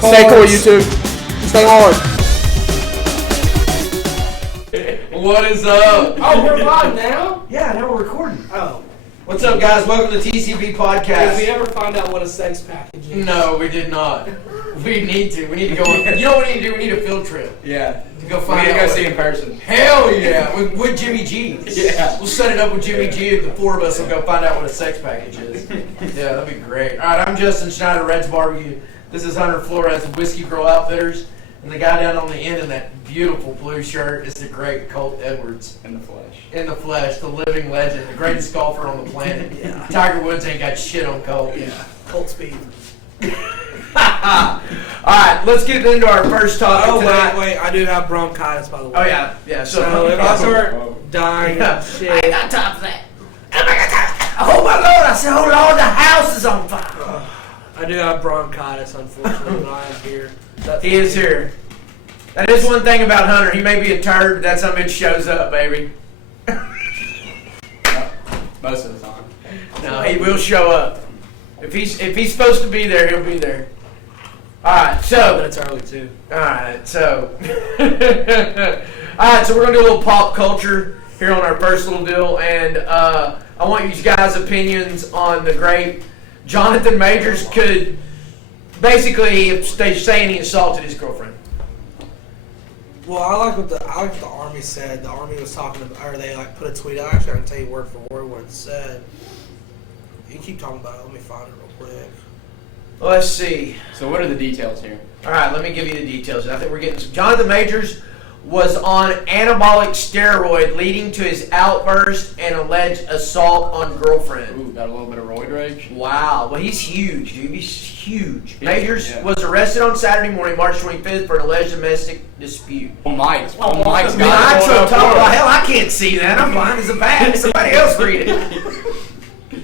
Stay cool, YouTube. Stay hard. What is up? Oh, we're live now? Yeah, now we're recording. Oh. What's up, guys? Welcome to Tcb Podcast. Did we ever find out what a sex package is? No, we did not. We need to. We need to go on. You know what we need to do? We need a field trip. Yeah. To go find out. We need to go what- see in person. Hell yeah. With Jimmy G. Yeah. We'll set it up with Jimmy G and the four of us will go find out what a sex package is. Yeah, that'd be great. All right, I'm Justin Schneider, Red's Barbecue. This is Hunter Flores of Whiskey Girl Outfitters. And the guy down on the end in that beautiful blue shirt is the great Colt Edwards. In the flesh. In the flesh, the living legend, the greatest golfer on the planet. Yeah. Tiger Woods ain't got shit on Colt. Yeah. Colt speed. Alright, let's get into our first topic Oh, tonight. wait. I do have bronchitis, by the way. Oh, yeah. Yeah, So if I start dying and I ain't shit. got time for that. Oh, my Lord. I said, oh, Lord, the house is on fire. I do have bronchitis, unfortunately, when I am here. He is here. That is one thing about Hunter. He may be a turd, but that some bitch shows up, baby. Most of the time. No, he will show up. If he's supposed to be there, he'll be there. Alright, But so it's early, too. Alright, so Alright, so we're gonna do a little pop culture here on our first little deal, and I want you guys' opinions on the great Jonathan Majors. Could basically they're saying he assaulted his girlfriend. Well, I like what the Army said. The Army was talking about, or they like put a tweet out. Actually, I can tell you word for word what it said. You keep talking about it. Let me find it real quick. Let's see. So what are the details here? Alright, let me give you the details. I think we're getting some. Jonathan Majors was on anabolic steroid leading to his outburst and alleged assault on girlfriend. Ooh, got a little bit of roid rage. Wow. Well, he's huge, dude. He's huge. Yeah, Majors yeah. was arrested on Saturday morning, March 25th, for an alleged domestic dispute. Oh, Mike's I mean, got I it took going top. up. Hell, I can't see that. I'm blind as a bat. Somebody else read it.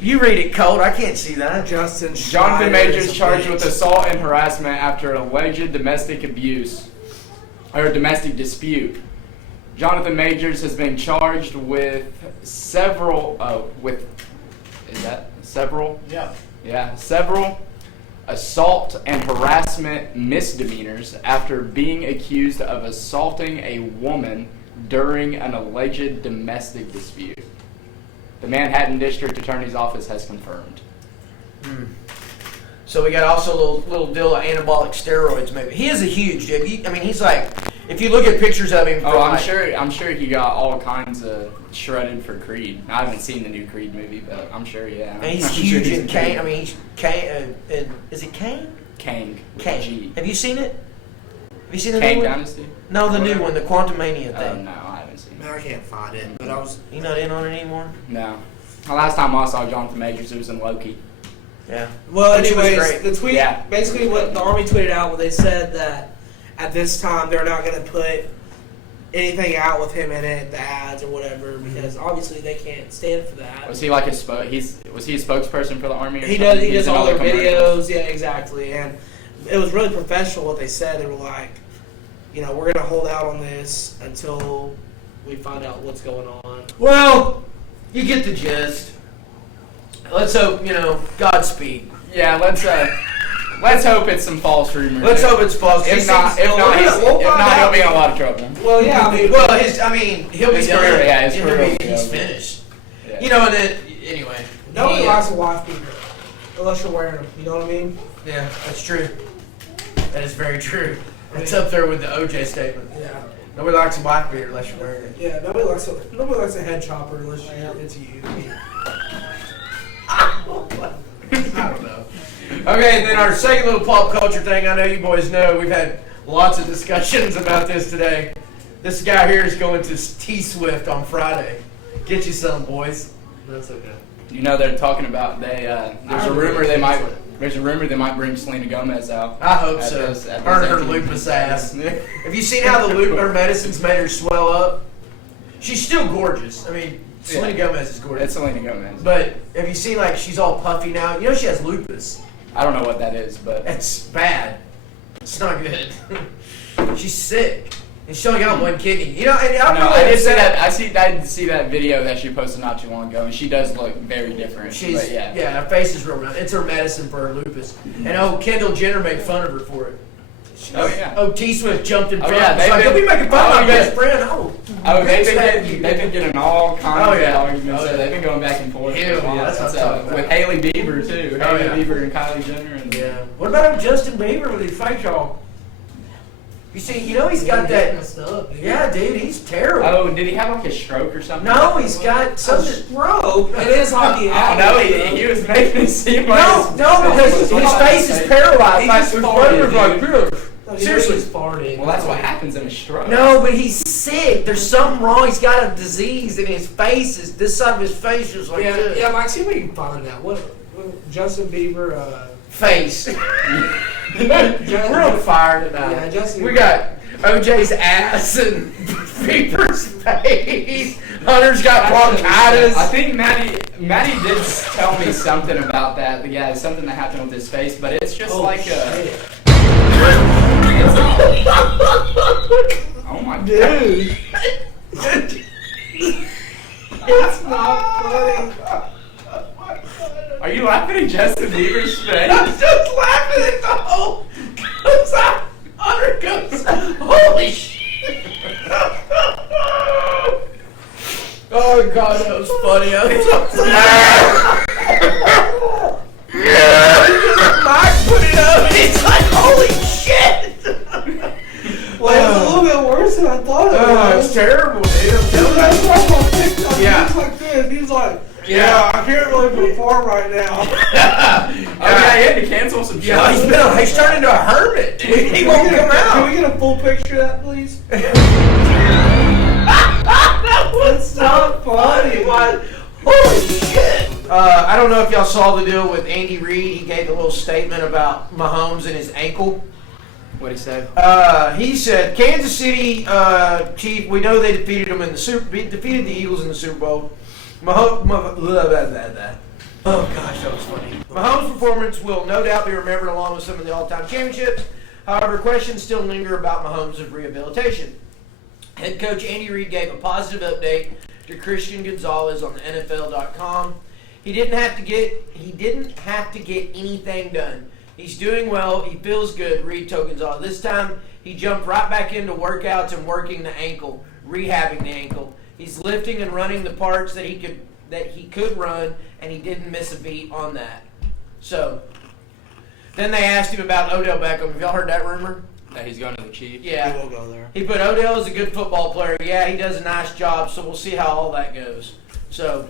You read it, Colt. I can't see that. Justin Jonathan Schneider Majors is a charged bitch. with assault and harassment after an alleged domestic abuse or domestic dispute. Jonathan Majors has been charged with several. Several assault and harassment misdemeanors after being accused of assaulting a woman during an alleged domestic dispute. The Manhattan District Attorney's Office has confirmed. So we got also a little deal of anabolic steroids. Maybe he is a huge dude. I mean, he's like, if you look at pictures of him. Oh, from, I'm like, sure he got all kinds of shredded for Creed. I haven't seen the new Creed movie, but I'm sure, yeah. And he's I'm sure huge he's in Kane. I mean, he's Kane. Is it Kane? Kang. with Kane. a G. Have you seen it? Have you seen the Kang new one? Dynasty? No, the new Whatever. one, the Quantum Mania Oh, thing. no, I haven't seen Man, it. I can't find it, but I was. You not in on it anymore? No. The last time I saw Jonathan Majors, it was in Loki. Yeah. Well, Which was anyways, great. the tweet, Yeah. basically what the Army tweeted out, when they said that at this time they're not going to put anything out with him in it, the ads or whatever, because obviously they can't stand for that. Was he like was he a spokesperson for the Army? Or He something? does. He He's does in all their commercials. videos. Yeah, exactly. And it was really professional what they said. They were like, we're gonna hold out on this until we find out what's going on. Well, you get the gist. Let's hope, Godspeed. Yeah, let's hope it's some false rumors. Let's hope it's false. If not, he'll be in a lot of trouble. Well, yeah. I mean, He'll be His done. career, yeah, his career will be He's over. finished. Yeah. And then anyway. nobody he, likes a wife beater unless you're wearing them. You know what I mean? Yeah, that's true. That is very true. It's up there with the OJ statement. Yeah. Nobody likes a wife beater unless you're wearing it. Yeah. Nobody likes a head chopper unless it's you. I don't know. Okay, and then our second little pop culture thing. I know you boys know we've had lots of discussions about this today. This guy here is going to T-Swift on Friday. Get you some, boys. That's okay. You know they're talking about there's a rumor they might bring Selena Gomez out. I hope at so. those Her and her 18 lupus ass. Have you seen how her medicine's made her swell up? She's still gorgeous. I mean, Selena Gomez is gorgeous. It's Selena Gomez. But have you seen, she's all puffy now? You know she has lupus. I don't know what that is, but That's bad. It's not good. She's sick. And she only got one kidney. And I did see that. I did see that video that she posted not too long ago, and she does look very different. She's but her face is real round. It's her medicine for her lupus. And Kendall Jenner made fun of her for it. Oh yeah. Oh, T Swift jumped in Oh, front. yeah, He's like, they've don't be making fun of been- my best friend. Oh, They've been getting all kinds Oh, of yeah. arguments. Oh, So yeah. they've been going back and forth. Hell, for a while. yeah, that's what I'm So, talking about. with Haley Bieber too. Oh, Haley yeah. Bieber and Kylie Jenner. And yeah. What about Justin Bieber with his face all? You see, he's got that. messed up, dude. Yeah, dude, he's terrible. Oh, did he have like a stroke or something? No, he's got something. Stroke. It is hockey. I don't know. He was making it seem like No, because his face is paralyzed. He Like, just his farted, fingers like dude. this. No, Seriously. He's farted. Well, that's what happens in a stroke. No, but he's sick. There's something wrong. He's got a disease, and his face is this side of his face is like Yeah, this. yeah, Mike, see if we can find that. What Justin Bieber, Face. We're on fire tonight. yeah, Justin We Bieber. got OJ's ass and Bieber's face. Hunter's got bronchitis. I think Maddie did tell me something about that. Yeah, something that happened with his face, but it's just like a. shit. Oh my god. Dude. It's not funny. Are you laughing at Justin Bieber's face? I'm just laughing at the whole. Comes out. Hunter goes. Holy shit. Oh god, that was funny. Mike put it up and it's like, holy shit! Well, it was a little bit worse than I thought it Oh, was. it's terrible, dude. I'm telling That's you. why I'm on TikTok. Yeah. He's like this. He's like, Yeah. I can't really perform right now. Oh yeah, he had to cancel some shows. Yeah, he's turned into a hermit, dude. He won't come Can out. we get a full picture of that, please? That's not funny. What? Holy shit! I don't know if y'all saw the deal with Andy Reid. He gave a little statement about Mahomes and his ankle. What'd he say? He said, Kansas City Chief, we know they defeated them in the defeated the Eagles in the Super Bowl. Oh gosh, that was funny. Mahomes' performance will no doubt be remembered along with some of the all-time championships. However, questions still linger about Mahomes' rehabilitation. Head coach Andy Reid gave a positive update to Christian Gonzalez on the NFL.com. He didn't have to get anything done. He's doing well. He feels good, Reid told Gonzalez. This time, he jumped right back into workouts and working the ankle, rehabbing the ankle. He's lifting and running the parts that he could run, and he didn't miss a beat on that. So, then they asked him about Odell Beckham. Have y'all heard that rumor? That he's going to the Chiefs. Yeah. We will go there. He put Odell as a good football player. Yeah, he does a nice job, so we'll see how all that goes. So,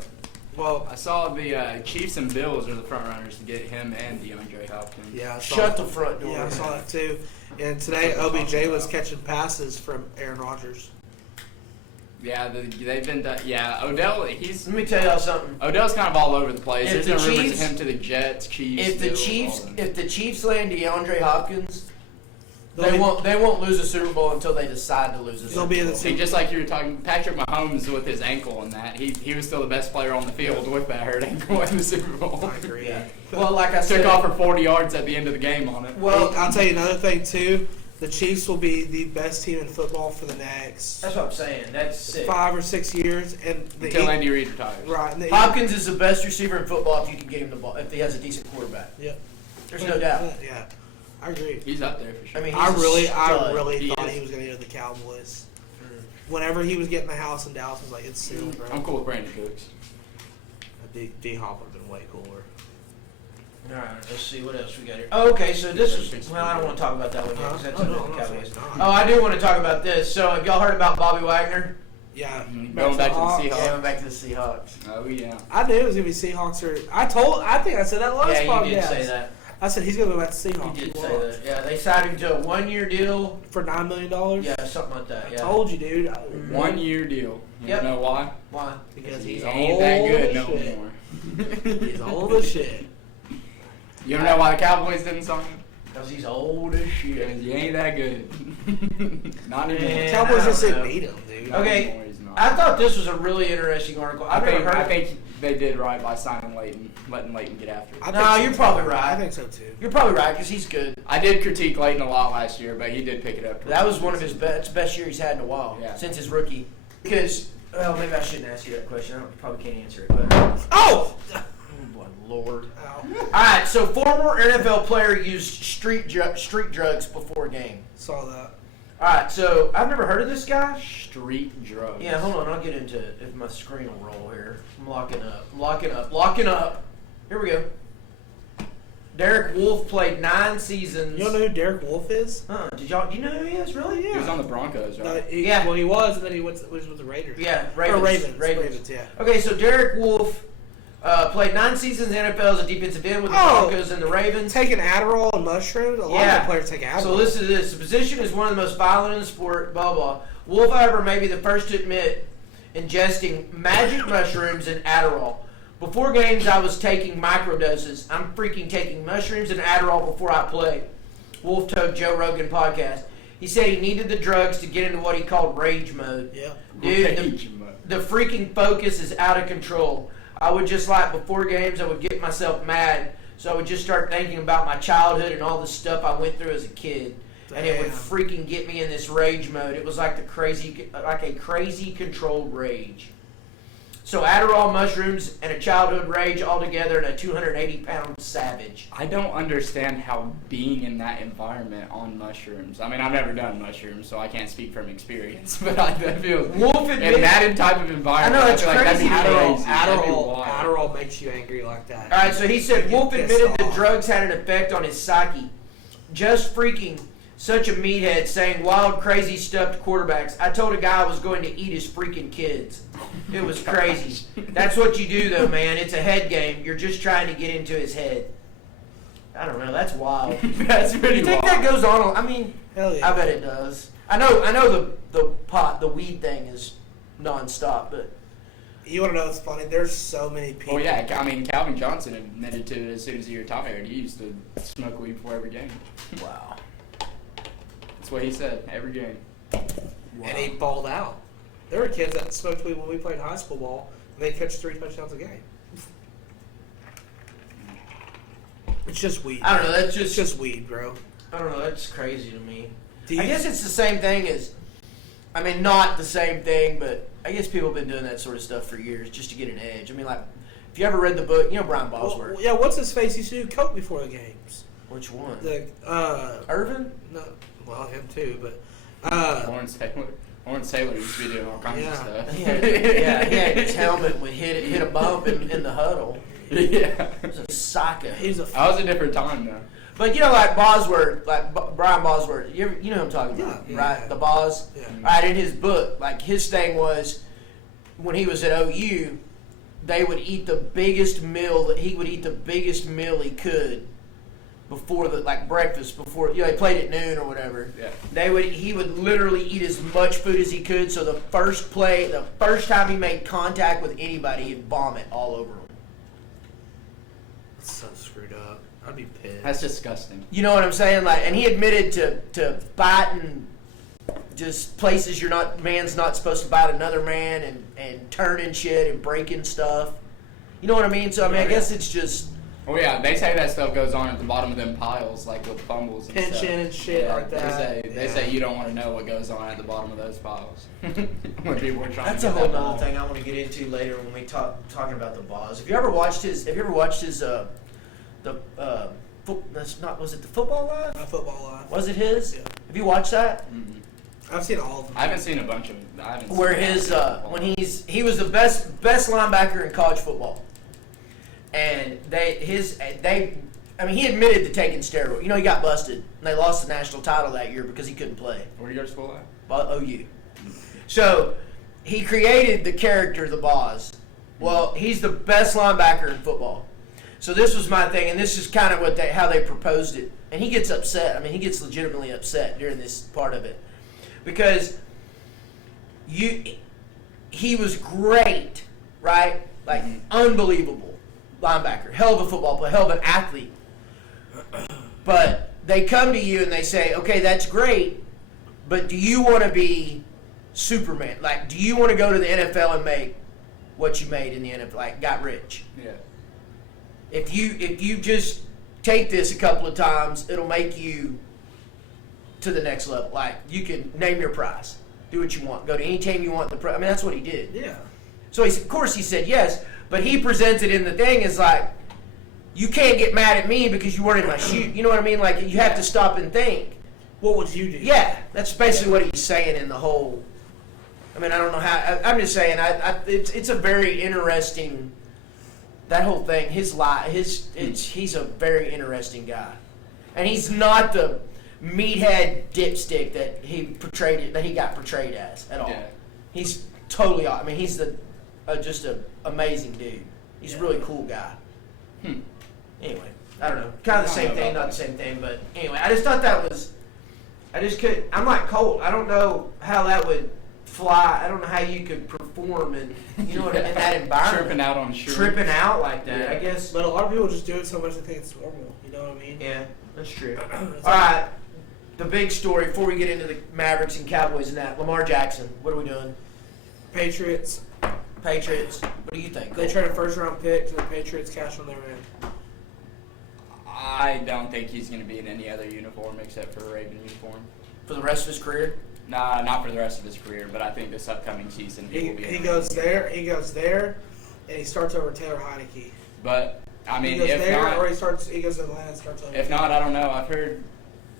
Well, I saw the Chiefs and Bills are the front runners to get him and DeAndre Hopkins. yeah, I saw shut that. the front door. Yeah, I saw that too. And today, OBJ was catching passes from Aaron Rodgers. Yeah, they've been. Yeah, Odell. Let me tell y'all something. Odell's kind of all over the place. If There's the no rumors Chiefs- of him to the Jets, Chiefs. If the Bills, Chiefs, all of them. if the Chiefs land DeAndre Hopkins, They'll they be- won't lose a Super Bowl until they decide to lose a They'll Super be in Bowl. the See, just like you were talking, Patrick Mahomes with his ankle and that, he was still the best player on the field with that hurt ankle in the Super Bowl. I agree. Yeah. Well, like I Took said, off for 40 yards at the end of the game on it. well, I'll tell you another thing too. The Chiefs will be the best team in football for the next that's what I'm saying. That's sick. 5 or 6 years, and the Until Andy Reid retires. right. And the Hopkins is the best receiver in football if you can get him the ball, if he has a decent quarterback. Yeah. There's no doubt. Yeah, I agree. He's up there for sure. I mean, I he's a really stud. He thought is. he was going to go to the Cowboys. Whenever he was getting the house in Dallas, I was like, it's sealed, bro. I'm cool with Brandon Cooks. D Hop would have been way cooler. All right, let's see what else we got here. Oh, okay, so this is well, I don't want to talk about that one yet because that's Oh, no, another no, Cowboys. it's not. Oh, I do want to talk about this. So, have y'all heard about Bobby Wagner? Yeah. Going back to the Hawks. Seahawks. Yeah, back to the Seahawks. Oh yeah. I knew it was going to be Seahawks or I think I said that last Yeah, podcast. you did say that. I said he's going to go back to Seahawks. You did He say wants. that. Yeah, they signed him to a 1-year deal. For $9 million? Yeah, something like that. I Yeah. told you, dude. 1 year deal. You Yep. know why? Why? Because He he's ain't old that good as no shit. more. He's old as shit. You don't know why the Cowboys didn't sign him? Because he's old as shit. Because he ain't that good. Not anymore. Man. Cowboys I just don't didn't know. need him, dude. Not Okay, anymore, he's not. I thought this was a really interesting article. I've never heard I of think they did right by signing Leighton, letting Leighton get after it. I No, think so, you're too. probably right. I think so too. You're probably right because he's good. I did critique Leighton a lot last year, but he did pick it up. That was one of his best year he's had in a while Yeah. since his rookie. Because, well, maybe I shouldn't ask you that question. I probably can't answer it. But Oh! oh boy, Lord. Ow. All right, so former NFL player used street drugs before game. Saw that. All right, so I've never heard of this guy. Street drugs. Yeah, hold on. I'll get into it if my screen will roll here. I'm locking up. Here we go. Derek Wolfe played 9 seasons. You don't know who Derek Wolfe is? Huh? Do you know who he is? Really? He was on the Broncos, right? Yeah. Well, he was, and then he was with the Raiders. Yeah, Or Ravens. Ravens, yeah. Okay, so Derek Wolfe played 9 seasons in the NFL as a defensive end with the Broncos and the Ravens. Taking Adderall and mushrooms? A lot of players take Adderall. So listen to this. The position is one of the most violent in the sport, blah, blah. Wolfe, however, may be the first to admit ingesting magic mushrooms and Adderall. Before games, I was taking microdoses. I'm freaking taking mushrooms and Adderall before I play. Wolfe told Joe Rogan podcast. He said he needed the drugs to get into what he called rage mode. Yeah. Dude, the freaking focus is out of control. I would just before games, I would get myself mad. So I would just start thinking about my childhood and all the stuff I went through as a kid. And it would freaking get me in this rage mode. It was like a crazy controlled rage. So Adderall, mushrooms, and a childhood rage all together and a 280-pound savage. I don't understand how being in that environment on mushrooms. I mean, I've never done mushrooms, so I can't speak from experience. But I feel Wolfe in that type of environment. I know, it's crazy. Adderall makes you angry like that. All right, so he said Wolfe admitted that drugs had an effect on his psyche. Just freaking such a meathead saying wild, crazy stuff to quarterbacks. I told a guy I was going to eat his freaking kids. It was crazy. That's what you do, though, man. It's a head game. You're just trying to get into his head. I don't know. That's wild. That's pretty You think wild. that goes on? I mean, Hell yeah. I bet it does. I know the weed thing is nonstop, but You want to know what's funny? There's so many people. Well, yeah, I mean, Calvin Johnson admitted to it as soon as he retired. He used to smoke weed before every game. wow. That's what he said, every game. And he balled out. There were kids that smoked weed when we played high school ball, and they catch 3 touchdowns a game. It's just weed. I don't know. That's It's just weed, bro. I don't know. That's crazy to me. Do you- I guess it's the same thing as, I mean, not the same thing, but I guess people have been doing that sort of stuff for years just to get an edge. I mean, like, if you ever read the book, you know Brian Bosworth. Well, yeah, what's his face used to do coke before the games? Which one? The Irvin? no, well him too, but Lawrence Taylor used to be doing all kinds of stuff. He had his helmet and would hit a bump in the huddle. Yeah. He was a psycho. he's a That was a different time, though. But you know, like Bosworth, like Brian Bosworth, you know who I'm talking about, Yeah. right? The Bos. Yeah. All right, in his book, like his thing was when he was at OU, they would eat the biggest meal he could before breakfast, before they played at noon or whatever. Yeah. He would literally eat as much food as he could, so the first time he made contact with anybody, he'd vomit all over him. That's so screwed up. I'd be pissed. That's disgusting. You know what I'm saying? Like, and he admitted to biting just places man's not supposed to bite another man, and turning shit and breaking stuff. You know what I mean? So I mean, I guess it's just. Oh yeah, they say that stuff goes on at the bottom of them piles, like with fumbles and stuff. Pension and shit like that. They say you don't want to know what goes on at the bottom of those piles when people are trying That's to a get whole that nother ball. thing I want to get into later when we talking about the Boz. Have you ever watched his? Was it the Football Live? My football life. Was it his? Yeah. Have you watched that? Mhm. I've seen all of them. I haven't seen a bunch of. I haven't Where seen his all. he was the best linebacker in college football, and he admitted to taking steroids. You know, he got busted, and they lost the national title that year because he couldn't play. Where do you go to school at? OU. So he created the character, the Boz. Well, he's the best linebacker in football. So this was my thing, and this is kind of how they proposed it. And he gets upset. I mean, he gets legitimately upset during this part of it because he was great, right? Like unbelievable linebacker, hell of a football player, hell of an athlete. But they come to you and they say, okay, that's great, but do you want to be Superman? Like, do you want to go to the NFL and make what you made in the NFL? Like, got rich. Yeah. If you just take this a couple of times, it'll make you to the next level. Like, you can name your price, do what you want, go to any team you want. I mean, that's what he did. Yeah. So of course he said yes, but he presents it in the thing as like, you can't get mad at me because you weren't in my shoe. You know what I mean? Like, you have to stop and think. What would you do? Yeah, that's basically what he's saying in the whole. I mean, I don't know how. I'm just saying, it's a very interesting. That whole thing, he's a very interesting guy, and he's not the meathead dipstick that he got portrayed as at all. Yeah. He's totally. I mean, he's just an amazing dude. He's a really cool guy. Anyway, I don't know. Kind of the same thing, not the same thing, but anyway, I just thought that was. I just couldn't. I'm like Colt. I don't know how that would fly. I don't know how you could perform in in that environment. Tripping out on shore. Tripping out like that. Yeah. I guess. But a lot of people just do it so much they think it's normal. You know what I mean? Yeah, that's true. All right. The big story before we get into the Mavericks and Cowboys and that. Lamar Jackson. What are we doing? Patriots. What do you think? They trade a first-round pick to the Patriots, cash on their end. I don't think he's going to be in any other uniform except for a Raven uniform. For the rest of his career? Nah, not for the rest of his career, but I think this upcoming season he will be. He goes there, and he starts over Taylor Heineke. But I mean, he goes if there, not, or he goes to Atlanta and starts over. If not, I don't know. I've heard,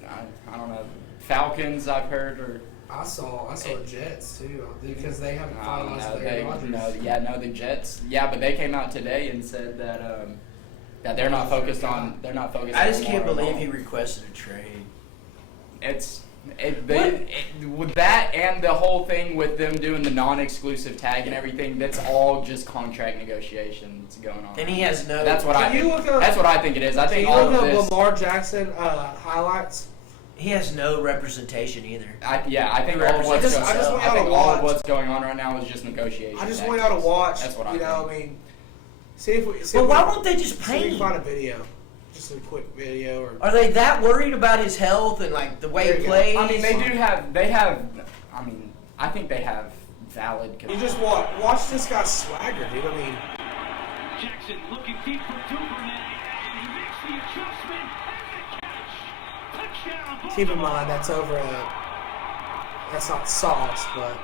I don't know, Falcons. I've heard, or I saw the Jets too because they haven't finalized no, their Rodgers. The Jets. Yeah, but they came out today and said that that they're not focused on. They're not focused. I just on can't Lamar at believe all. he requested a trade. With that and the whole thing with them doing the non-exclusive tag and everything, that's all just contract negotiations going on. And he has no. That's what I think. That's what I think it is. I think you all look of up this. Lamar Jackson highlights. He has no representation either. I think all of what's I just want I y'all think to all of watch. what's going on right now is just negotiation. I just want y'all to watch. That's what I think. think. I mean, see if we. But why won't they just see if we pay can him? find a video, just a quick video or. Are they that worried about his health and like the way he plays? I mean, they have. I mean, I think they have valid. You just watch this guy's swagger, dude. I mean. Jackson looking deep for Duvernay, and he makes the adjustment and the catch. Touchdown. Keep in mind that's not sauce, but.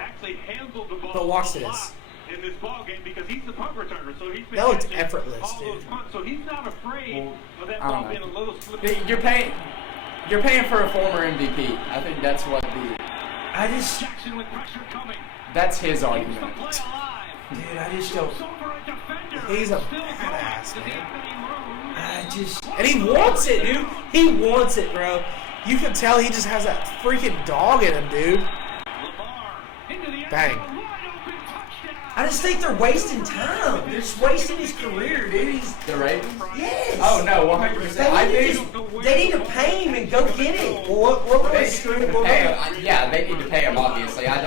Actually handled the ball. But watch a lot this. in this ball game because he's the punt returner, so he's been That looked catching effortless, all those dude. punts, so he's not afraid of that I don't ball being a know. little slippery. You're paying for a former MVP. I think that's what Jackson with pressure coming. that's his Keeps the argument. play alive. Dude, I just don't. Jumps over a defender. He's a Still badass, going. man. I just. And he wants it, dude. He wants it, bro. You can tell he just has that freaking dog in him, dude. Lamar into the end Bang. zone, wide open touchdown. I just think they're wasting time. They're just wasting his career, dude. The Ravens? Yes. Oh no, 100%. I think They need to pay him and go get it. Well, what they really need screwed to him pay him. Yeah, they need to pay him. Obviously, I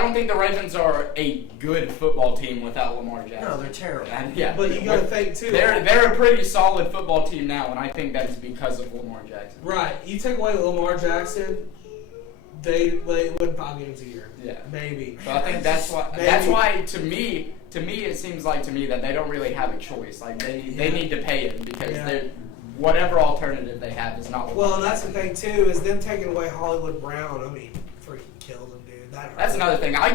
don't think the Ravens are a good football team without Lamar Jackson. No, they're terrible. And, yeah, But you gotta think too. They're a pretty solid football team now, and I think that is because of Lamar Jackson. Right. You take away Lamar Jackson, they win 5 games a year. Yeah. Maybe. So I think that's why. Maybe. That's why to me, it seems like to me that they don't really have a choice. Like they need to pay him because they're whatever alternative they have is not. Well, and that's the thing too is them taking away Hollywood Brown. I mean, freaking killed him, dude. That's another thing. I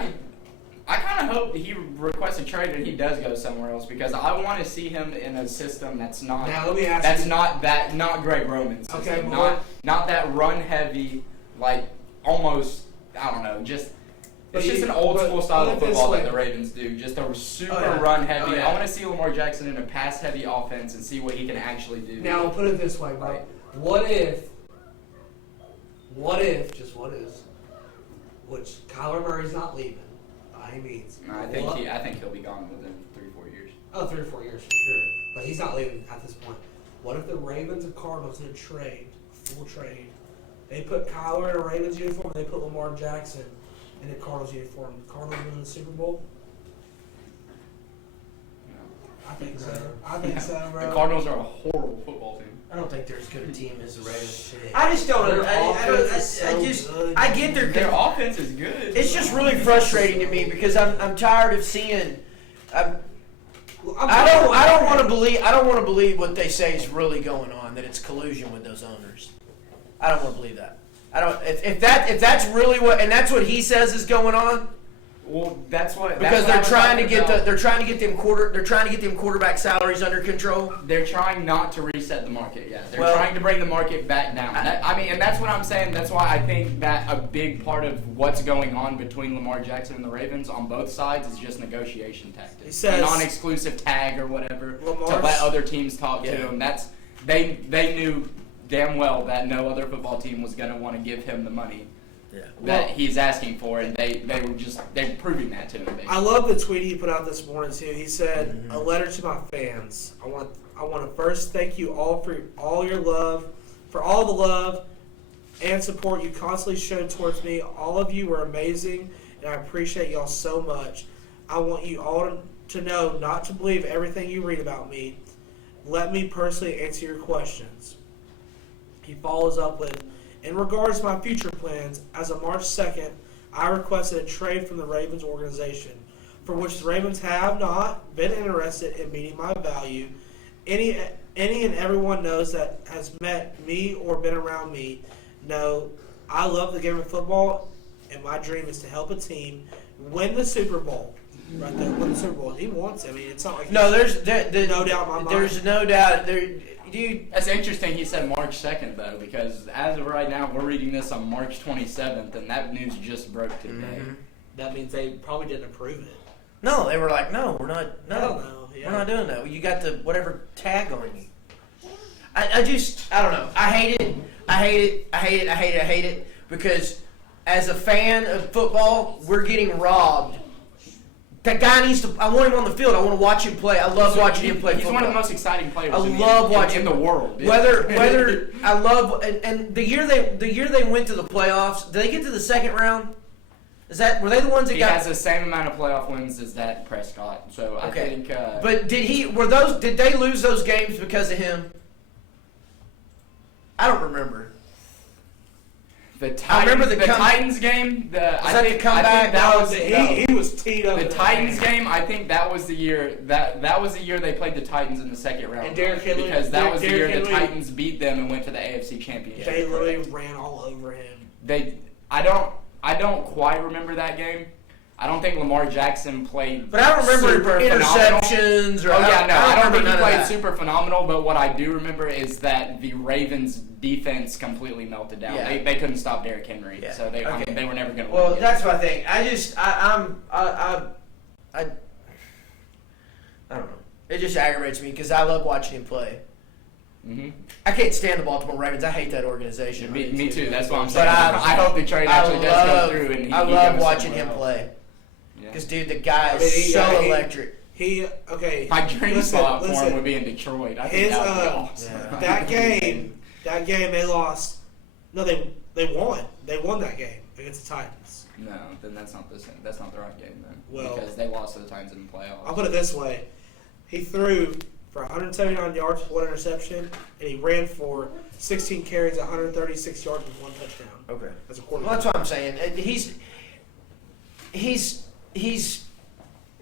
kind of hope that he requests a trade and he does go somewhere else because I want to see him in a system that's not. Now let me ask that's you. not Greg Roman's system. Okay, but not that run heavy, like almost I don't know, just. But It's just you- an old but school style put of it this football way. that the Ravens do. Just a super Oh, yeah. run heavy. Oh, yeah. I want to see Lamar Jackson in a pass heavy offense and see what he can actually do. Now I'll put it this way, bro. What if, just what is, which Kyler Murray's not leaving by any means. I think he'll be gone within 3-4 years. Oh, 3 or 4 years for sure. But he's not leaving at this point. What if the Ravens and Cardinals did a trade, full trade? They put Kyler in a Ravens uniform, they put Lamar Jackson in a Cardinals uniform. The Cardinals win the Super Bowl? I think so. I think so, bro. The Cardinals are a horrible football team. I don't think they're as good a team as the Ravens. Shit. I just don't. Their I offense is so good. I get Their offense is good. It's just really frustrating to me because I'm tired of seeing. I don't want to believe what they say is really going on. That it's collusion with those owners. I don't want to believe that. I don't. If that's really what and that's what he says is going on. Well, that's what Because that's they're what I trying to was get talking about. they're trying to get them quarterback salaries under control. They're trying not to reset the market. Yeah, they're Well- trying to bring the market back down. And that's what I'm saying. That's why I think that a big part of what's going on between Lamar Jackson and the Ravens on both sides is just negotiation tactics. He says- a non-exclusive tag or whatever to Lamar's- let other teams talk to Yeah. him. They knew damn well that no other football team was going to want to give him the money Yeah. that he's asking for, and they're proving that to him. Basically. I love the tweet he put out this morning too. He said, "A letter to my fans. I want to first thank you all for all your love, for all the love and support you constantly showed towards me. All of you were amazing, and I appreciate y'all so much. I want you all to know not to believe everything you read about me. Let me personally answer your questions." He follows up with, "In regards to my future plans, as of March 2nd, I requested a trade from the Ravens organization, for which the Ravens have not been interested in meeting my value. Any and everyone knows that has met me or been around me know I love the game of football, and my dream is to help a team win the Super Bowl." Right there, win the Super Bowl. He wants it. I mean, it's not like No, he's- there's no doubt in my mind. There's no doubt there, dude. That's interesting. He said March 2nd though, because as of right now, we're reading this on March 27th, and that news just broke today. Mm-hmm. that means they probably didn't approve it. No, they were like, no, we're not. I No, don't know. Yeah. we're not doing that. You got the whatever tag on you. I don't know. I hate it because as a fan of football, we're getting robbed. That guy needs to. I want him on the field. I want to watch him play. I love watching him play He's football. one of the most exciting players. I in love the, watching in the world. Whether I love and the year they went to the playoffs, did they get to the second round? Were they the ones that He got? has the same amount of playoff wins as Dak Prescott. So I Okay. think. But did they lose those games because of him? I don't remember. The Titans, I remember the Titans game. I that the think comeback? that was He was teed up. the in Titans game. game. I think that was the year that was the year they played the Titans in the second round. And Derrick Henry- because that was the year Derrick the Henry- Titans beat them and went to the AFC Championship. They literally ran all over him. I don't quite remember that game. I don't think Lamar Jackson played. But I don't remember super phenomenal. interceptions or. Oh yeah, no, I don't think he remember none of played that. super phenomenal. But what I do remember is that the Ravens' defense completely melted down. Yeah. They couldn't stop Derrick Henry, Yeah. so they Okay. they were never going to. Well, win that's my thing. I don't know. It just aggravates me because I love watching him play. Mm-hmm. I can't stand the Baltimore Ravens. I hate that organization. Me too. That's what I'm But saying. I hope the trade actually does go through. And I he love goes watching somewhere him else. play Yeah. because, dude, the guy is I mean, so he- electric. Okay. My dream spot for him listen. would be in Detroit. I think His that would be awesome. Yeah. that game they lost. No, they won. They won that game against the Titans. No, then that's not the same. That's not the right game then. Well- because they lost to the Titans in the playoffs. I'll put it this way: he threw for 179 yards with 1 interception, and he ran for 16 carries, 136 yards with 1 touchdown. Okay. As a Well, quarterback. that's what I'm saying.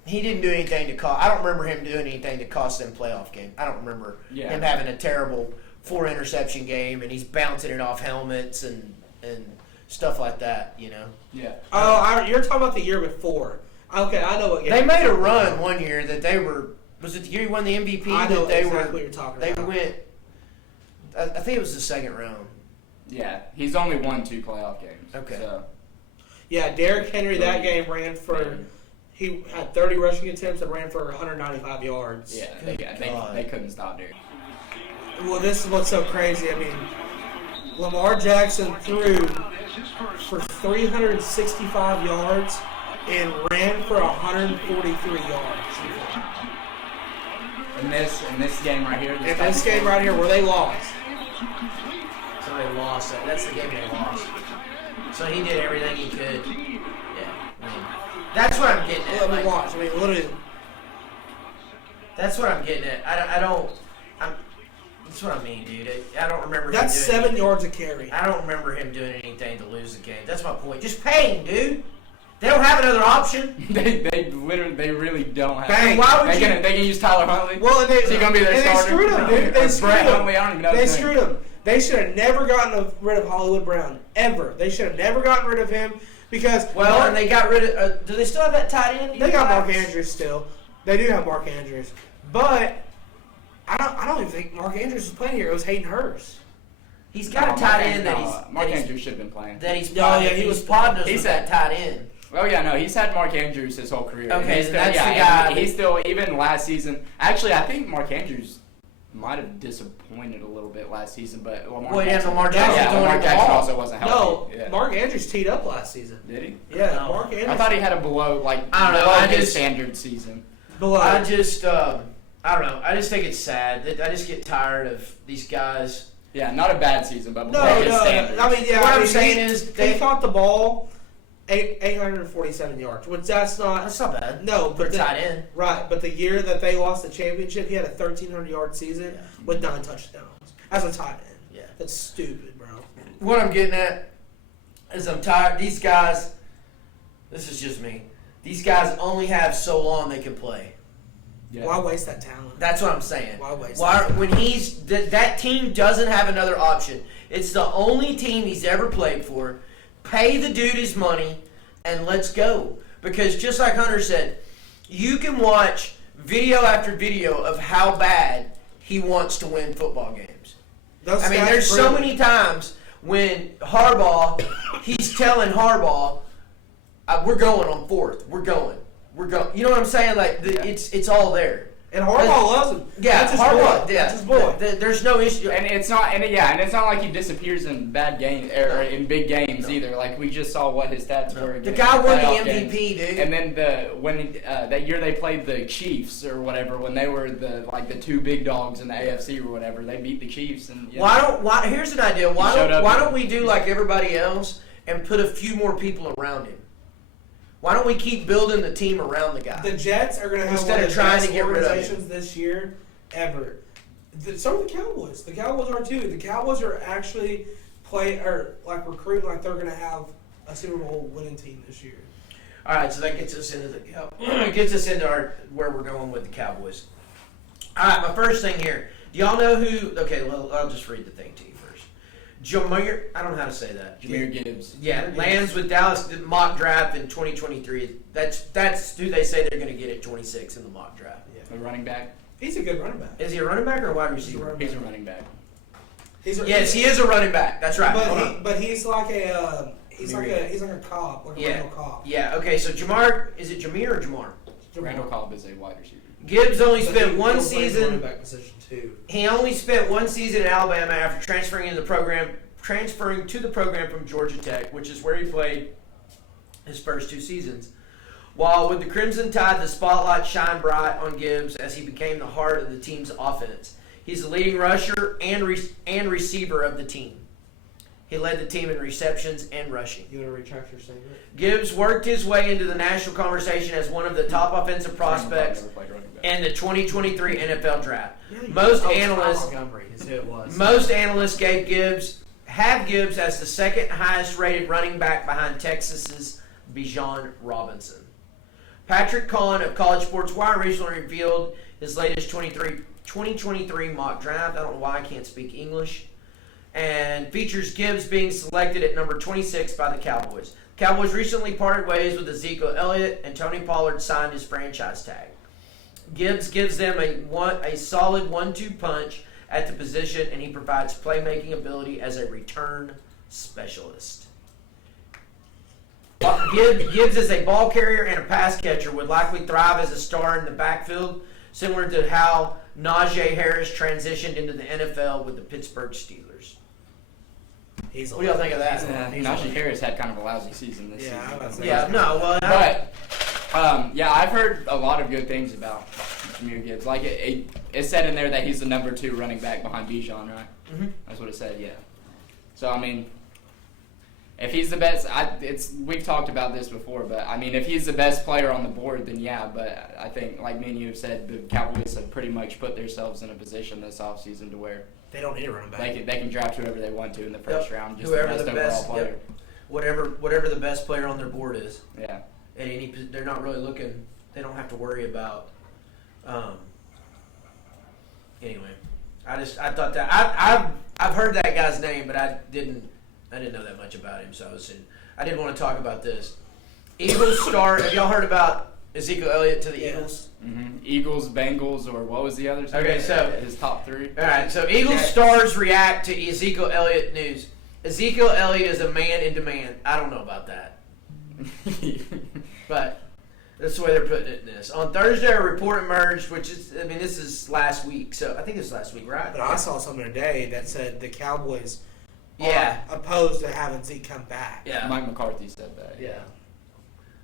He didn't do anything to cost. I don't remember him doing anything to cost them playoff game. I don't remember him having a terrible 4 interception game, and he's bouncing it off helmets and stuff like that. You know. Yeah. You're talking about the year before. Okay, I know what game. They you're made a talking run about. one year that they were. Was it the year he won the MVP? I know that they exactly were. what you're talking They about. went. I think it was the second round. Yeah. He's only won 2 playoff games. Okay. So. Yeah, Derrick Henry that game ran for. He had 30 rushing attempts and ran for 195 yards. Yeah. Good God. They couldn't stop Derrick. Well, this is what's so crazy. I mean, Lamar Jackson threw for 365 yards and ran for 143 yards. In this game right here. In this game right here where they lost. So they lost. That's the game they lost. So he did everything he could. Yeah. I mean, that's what I'm getting at. Let me like, watch. I mean, literally. That's what I'm getting at. That's what I mean, dude. I don't remember. That's him doing 7 yards a carry. I don't remember him doing anything to lose the game. That's my point. Just pay him, dude. They don't have another option. they really don't have. Bang. Why would they can use Tyler Huntley. Well, and Is he gonna be their and starter? They screwed him, dude. They Or screwed Brett him. Hundley, I don't even know They his name. screwed him. They should have never gotten rid of Hollywood Brown. Ever. They should have never gotten rid of him. Because and they got rid of. Do they still have that tight end? they got Mark Andrews still. They do have Mark Andrews, but I don't even think Mark Andrews was playing here. It was Hayden Hurst. He's got a tight end Mark Andrews should have been playing. He was partners with that tight end. Oh yeah, no, he's had Mark Andrews his whole career. Okay, he's that's the guy. He's still, even last season. Actually, I think Mark Andrews might have disappointed a little bit last season, but Lamar Jackson also wasn't healthy. No, Mark Andrews teed up last season. Did he? Yeah, No. Mark Andrews. I thought he had a below his standard season. Below. I don't know. I just think it's sad. I just get tired of these guys. Yeah, not a bad season, but below his standards. I mean, yeah. What I'm saying is they caught the ball 847 yards, which that's not bad. No, but tight end. Right, but the year that they lost the championship, he had a 1,300-yard season with 9 touchdowns as a tight end. Yeah, that's stupid, bro. What I'm getting at is I'm tired. These guys. This is just me. These guys only have so long they can play. Yeah. Why waste that talent? That's what I'm saying. Why waste when that team doesn't have another option. It's the only team he's ever played for. Pay the dude his money and let's go. Because just like Hunter said, you can watch video after video of how bad he wants to win football games. There's so many times when he's telling Harbaugh, we're going on 4th. We're going. You know what I'm saying? It's all there. And Harbaugh loves him. Yeah, that's his Harbaugh. boy. Yeah, that's his boy. There's no issue. And it's not like he disappears in bad games or in big games either. Like we just saw what his stats were. The guy won the playoff MVP, games. dude. And then that year they played the Chiefs or whatever, when they were the 2 big dogs in the AFC or whatever, they beat the Chiefs. And here's an idea. Why don't we do like everybody else and put a few more people around him? Why don't we keep building the team around the guy? The Jets are going to have Instead one of of the trying best to get rid of organizations this year ever. So are the Cowboys. The Cowboys are too. The Cowboys are actually recruiting like they're going to have a Super Bowl winning team this year. All right, so that gets us into where we're going with the Cowboys. All right, my first thing here. Do y'all know who? Okay, well, I'll just read the thing to you first. Jameer, I don't know how to say that. Jameer Gibbs. Yeah, lands with Dallas mock draft in 2023. That's who they say they're going to get at 26 in the mock draft. Yeah. A running back. He's a good running back. Is he a running back or a wide receiver? He's a running back. Yes, he is a running back. That's right. But he's like a he's like a cop, like a Randall Cobb. Yeah. Okay. So Jamar, is it Jameer or Jamar? Randall Cobb is a wide receiver. Gibbs only spent one season. Running back position too. He only spent one season in Alabama after transferring to the program from Georgia Tech, which is where he played his first 2 seasons. While with the Crimson Tide, the spotlight shined bright on Gibbs as he became the heart of the team's offense. He's the leading rusher and receiver of the team. He led the team in receptions and rushing. You want to retract your statement? Gibbs worked his way into the national conversation as one of the top offensive prospects in the 2023 NFL Draft. Most analysts have Gibbs as the second highest rated running back behind Texas's Bijan Robinson. Patrick Kahn of College Sports Wire recently revealed his latest 2023 mock draft. I don't know why I can't speak English. And features Gibbs being selected at number 26 by the Cowboys. The Cowboys recently parted ways with Ezekiel Elliott, and Tony Pollard signed his franchise tag. Gibbs gives them a solid 1-2 punch at the position, and he provides playmaking ability as a return specialist. Gibbs is a ball carrier and a pass catcher, would likely thrive as a star in the backfield, similar to how Najee Harris transitioned into the NFL with the Pittsburgh Steelers. What do y'all think of that? Najee Harris had kind of a lousy season this season. I've heard a lot of good things about Jameer Gibbs. Like it said in there that he's the number 2 running back behind Bijan, right? Mm-hmm. That's what it said. Yeah. So I mean, if he's the best, we've talked about this before, but I mean, if he's the best player on the board, then yeah. But I think, like me and you have said, the Cowboys have pretty much put themselves in a position this offseason to where they don't need a running back. They can draft whoever they want to in the first round. Just whoever the best overall player. Whatever the best player on their board is. Yeah. They're not really looking. They don't have to worry about. Anyway, I thought that I've heard that guy's name, but I didn't know that much about him. So I did want to talk about this. Eagles star. Have y'all heard about Ezekiel Elliott to the Eagles? Mm-hmm. Eagles, Bengals, or what was the other? Okay, so his top three. All right, so Eagles stars react to Ezekiel Elliott news. Ezekiel Elliott is a man in demand. I don't know about that, but that's the way they're putting it in this. On Thursday, a report emerged, this is last week, so I think it's last week, right? But I saw something today that said the Cowboys Yeah. are opposed to having Zeke come back. Yeah. Mike McCarthy said that. Yeah.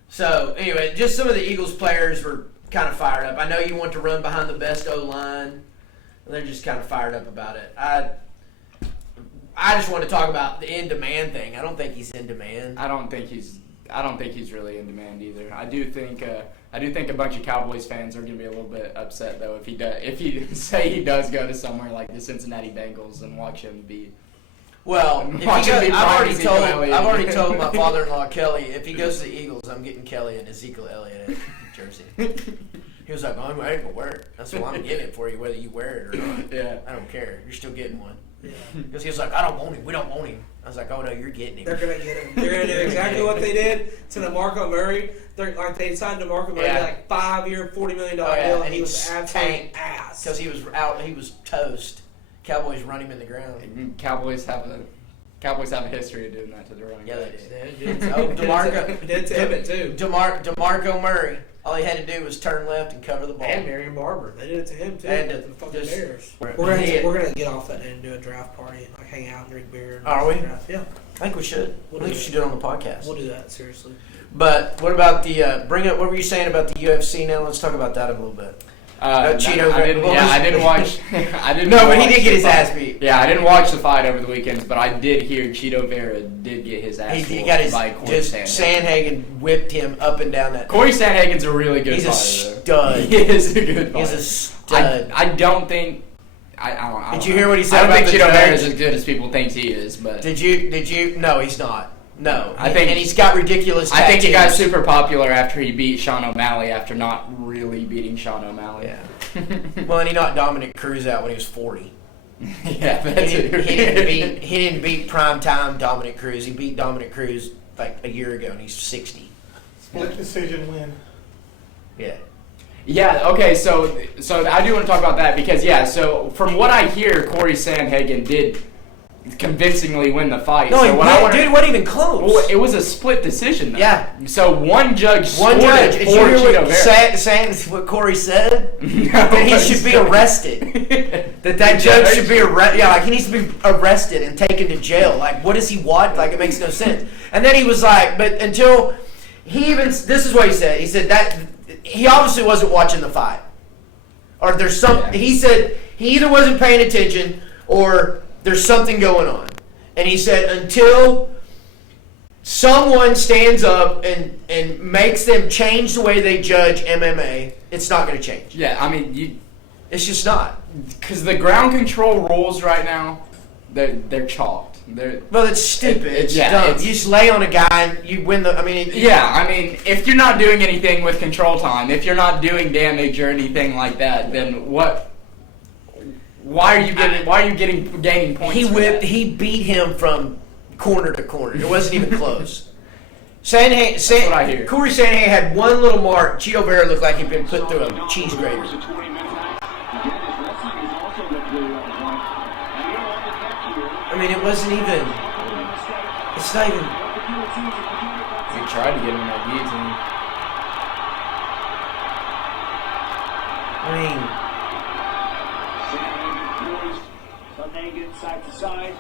So, anyway, just some of the Eagles players were kind of fired up. I know you want to run behind the best O-line, and they're just kind of fired up about it. I just want to talk about the in-demand thing. I don't think he's in demand. I don't think he's really in demand either. I do think a bunch of Cowboys fans are going to be a little bit upset though if he does go to somewhere like the Cincinnati Bengals and watch him be. Well, I've already told my father-in-law Kelly if he goes to the Eagles, I'm getting Kelly and Ezekiel Elliott in jersey. He was like, "Oh, I ain't gonna wear it. That's why I'm getting it for you, whether you wear it or not. Yeah, I don't care. You're still getting one." Yeah. Because he was like, "I don't want him. We don't want him." I was like, "Oh no, you're getting him." They're gonna get him. They're gonna do exactly what they did to DeMarco Murray. They signed DeMarco Murray like 5-year, $40 million deal, and he was absolute ass because he was out. He was toast. Cowboys run him in the ground. Cowboys have a history of doing that to the running backs. They did. DeMarco did to Emmett too. DeMarco Murray. All he had to do was turn left and cover the ball. And Marion Barber. They did it to him too. And the fucking Bears. We're gonna get off that and do a draft party and hang out and drink beer. And Are we? Draft. Yeah. I think we should. I think we should do it on the podcast. We'll do that seriously. But what about the bring up? What were you saying about the UFC now? Let's talk about that a little bit. Cheeto. I didn't watch. But he did get his ass beat. Yeah, I didn't watch the fight over the weekends, but I did hear Cheeto Vera did get his ass. He got his. By Corey Sandhagen whipped him up and down that. Corey Sandhagen's a really good fighter. He's a stud. He is a good fighter. He's a stud. I don't think. I don't Did you hear what he said about the Cheeto Vera is judge? as good as people think he is, but Did you? No, he's not. No, I think, and he's got ridiculous tattoos. I think he got super popular after he beat Sean O'Malley after not really beating Sean O'Malley. Yeah. Well, and he knocked Dominic Cruz out when he was 40. Yeah, that's He didn't beat primetime Dominic Cruz. He beat Dominic Cruz like a year ago, and he's 60. Split decision win. Yeah. Yeah, okay, so I do want to talk about that because, so from what I hear, Corey Sandhagen did convincingly win the fight. No, so dude, it wasn't even close. Well, it was a split decision, though. Yeah. So one judge Did you hear Cheeto saying what Corey said? No, that he should be arrested. that judge should be arrested. Yeah, like he needs to be arrested and taken to jail. Like, what does he want? Like, it makes no sense. And then he was like, but until he even, this is what he said. He said that he obviously wasn't watching the fight. Or there's some, he said he either wasn't paying attention or there's something going on. And he said until someone stands up and makes them change the way they judge MMA, it's not going to change. Yeah, I mean, it's just not. Because the ground control rules right now, they're chalked. Well, it's stupid. It's dumb. You just lay on a guy and you win the. If you're not doing anything with control time, if you're not doing damage or anything like that, then what? Why are you gaining points? He beat him from corner to corner. It wasn't even close. That's what I hear. Corey Sandhagen had one little mark. Cheeto Vera looked like he'd been put through a cheese grater. I mean, it wasn't even. It's not even. He tried to get him in that guillotine. I mean. Sandhagen side to side.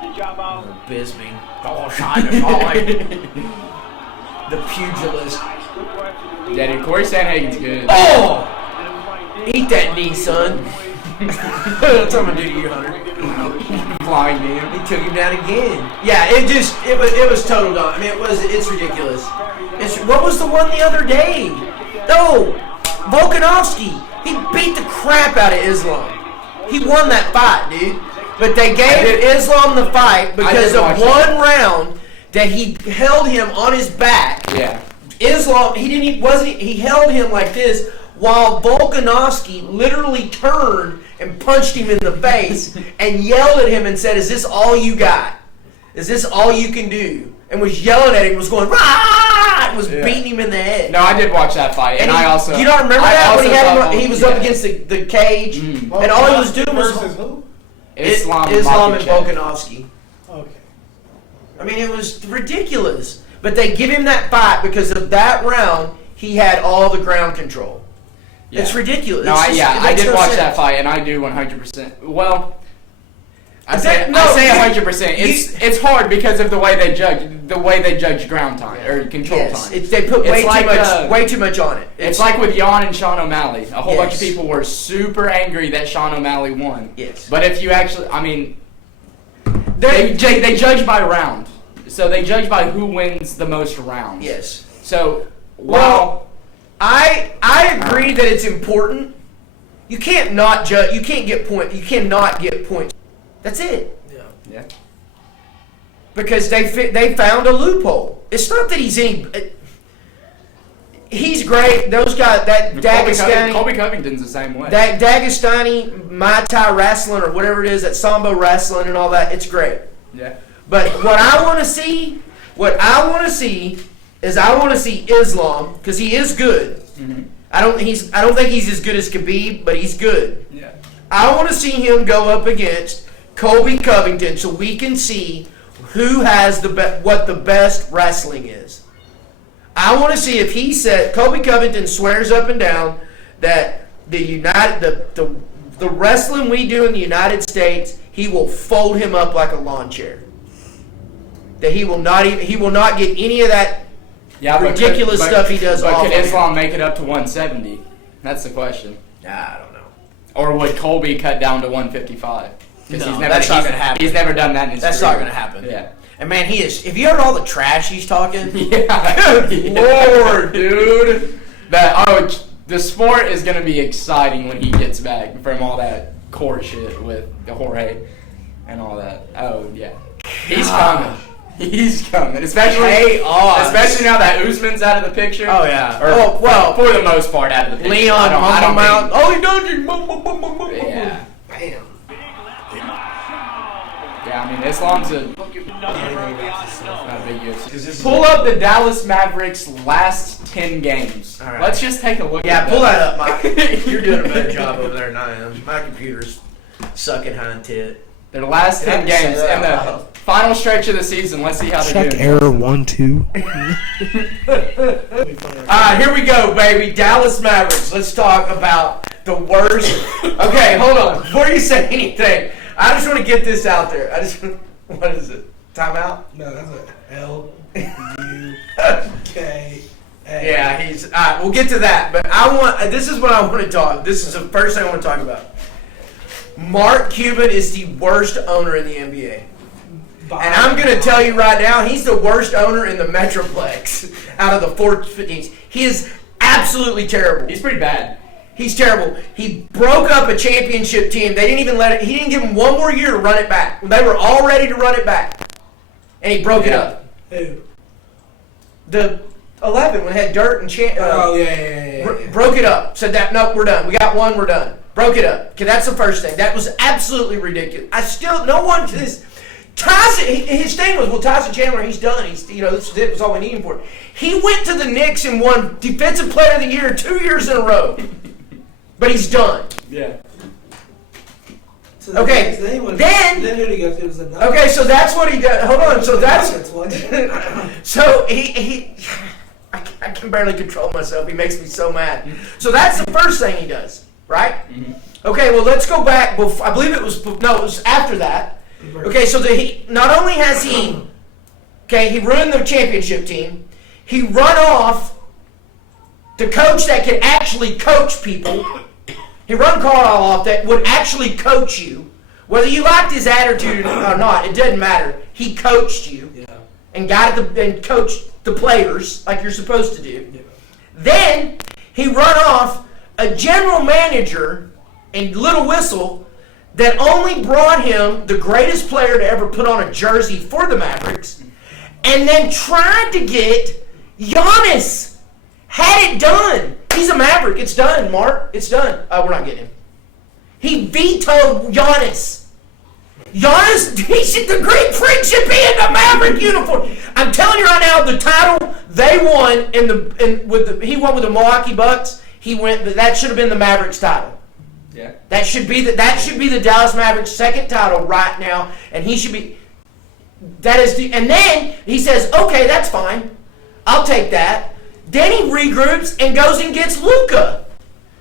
The job out. Bisbee. Oh, side to side. The pugilist. Yeah, dude, Corey Sandhagen's good. Oh! Eat that knee, son. That's what I'm gonna do to you, Hunter. Flying knee. He took him down again. Yeah, it was total dumb. I mean, it's ridiculous. What was the one the other day? No, Volkanovski. He beat the crap out of Islam. He won that fight, dude. But they gave Islam the fight because of one round that he held him on his back. Yeah. Islam, he held him like this while Volkanovski literally turned and punched him in the face and yelled at him and said, "Is this all you got? Is this all you can do?" and was yelling at him, was going, rah! And was beating him in the head. No, I did watch that fight, and I also... You don't remember that when he had him, he was up against the cage, and all he was doing was... Versus who? Islam and Volkanovski. Okay. I mean, it was ridiculous. But they give him that fight because of that round, he had all the ground control. Yeah. It's ridiculous. No, I did watch that fight, and I do 100%. Well... I say 100%. It's hard because of the way they judge ground time or control time. They put way too much on it. It's like with Jan and Sean O'Malley. A whole bunch of people were super angry that Sean O'Malley won. Yes. But if you actually, I mean, they judge by round. So they judge by who wins the most rounds. Yes. So I agree that it's important. You can't not judge. You can't get point. You cannot get points. That's it. Yeah. Because they found a loophole. It's not that he's he's great. Those guys, that Dagestani, Colby Covington's the same way. That Dagestani Muay Thai wrestling or whatever it is, that Sambo wrestling and all that, it's great. Yeah. But what I want to see is Islam because he is good. Mm-hmm. I don't think he's as good as Khabib, but he's good. Yeah. I want to see him go up against Colby Covington so we can see who has what the best wrestling is. I want to see if Colby Covington swears up and down that the wrestling we do in the United States, he will fold him up like a lawn chair. That he will not get any of that ridiculous stuff he does. But could Islam make it up to 170? That's the question. I don't know. Or would Colby cut down to 155? No, that's not going to happen. He's never done that in his career. That's not going to happen. Yeah. And man, he is. If you heard all the trash he's talking, yeah. Good Lord, dude. The sport is going to be exciting when he gets back from all that court shit with Jorge and all that. Oh yeah, he's coming. He's coming, especially now that Usman's out of the picture. Oh yeah. For the most part, out of the picture. Leon, I don't Mount. think, Oh, he done you. Yeah. Bam. Yeah, I mean, Islam's not a big UFC. Pull up the Dallas Mavericks' last 10 games. All right. Let's just take a look at pull that up, Mike. You're doing a better job over there than I am. My computer's sucking hind tit. Their last 10 games and the final stretch of the season. Let's see how they're doing. Check error 1, 2. Alright, here we go, baby. Dallas Mavericks. Let's talk about the worst. Okay, hold on. Before you say anything, I just want to get this out there. What is it? Timeout? No, that's LUKA. Yeah, he's. Alright, we'll get to that. But this is what I want to talk. This is the first thing I want to talk about. Mark Cuban is the worst owner in the NBA. And I'm going to tell you right now, he's the worst owner in the Metroplex out of the 4 teams. He is absolutely terrible. He's pretty bad. He's terrible. He broke up a championship team. They didn't even he didn't give him one more year to run it back. They were all ready to run it back. And he broke it up. Who? The 11 when it had Dirt and yeah. Broke it up. Said that, nope, we're done. We got one, we're done. Broke it up. Okay, that's the first thing. That was absolutely ridiculous. No one to this. Tyson, his thing was, well, Tyson Chandler, he's done. This was all we need him for. He went to the Knicks and won Defensive Player of the Year 2 years in a row. But he's done. Yeah. So okay. Then who did he go to? It was the Nuggets. Okay, so that's what he does. Hold on. So that's. So he I can barely control myself. He makes me so mad. So that's the first thing he does, right? Mm-hmm. Okay, well, let's go back. I believe it was after that. Okay, so not only has he ruined the championship team, he run off the coach that can actually coach people. He run Carlisle off that would actually coach you. Whether you liked his attitude or not, it doesn't matter. He coached you and coached the players like you're supposed to do. Yeah. Then he run off a general manager and Little Whistle that only brought him the greatest player to ever put on a jersey for the Mavericks, and then tried to get Giannis. Had it done. He's a Maverick. It's done, Mark. It's done. We're not getting him. He vetoed Giannis. Giannis, the Greek Freak should be in the Maverick uniform. I'm telling you right now, the title they won he won with the Milwaukee Bucks. That should have been the Mavericks title. Yeah. That should be the Dallas Mavericks' second title right now, and he should be. And then he says, "Okay, that's fine. I'll take that." Then he regroups and goes and gets Luka.